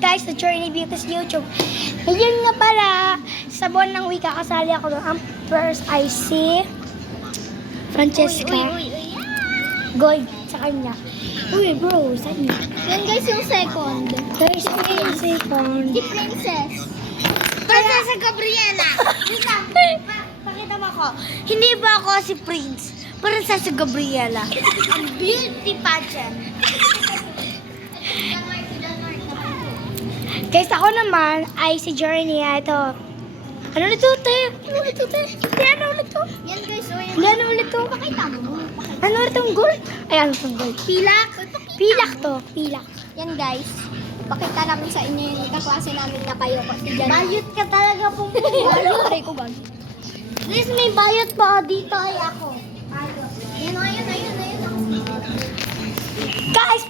guys sa Journey Beauty's YouTube. Ngayon nga pala, sa buwan ng wika, kasali ako doon. Ang first ay si Francesca. Uy. Goy sa kanya. Uy bro, saan niya? Yan guys yung second. Guys, yung second. Si Princess. Princess Gabriela. Pakita mo ako. Hindi ba ako si Prince? Princess Gabriela. Ang beauty pageant. Guys, ako naman ay si Journey. Ito. Ano ulit to, te? Ano ulit to, te? Ano ulit to? Yan guys, so yan. Hindi, ano ulit to? Pakita mo. Ano ulit tong gold? Ay, ano tong gold? Pilak. Pilak to. Pilak. Yan guys. Pakita namin sa inyo yung kaklase namin na kayo. Kasi dyan. Bayot ka talaga pong Aray ko bag. Please, may bayot pa. Dito ay ako. Ayun. Ayun. Guys,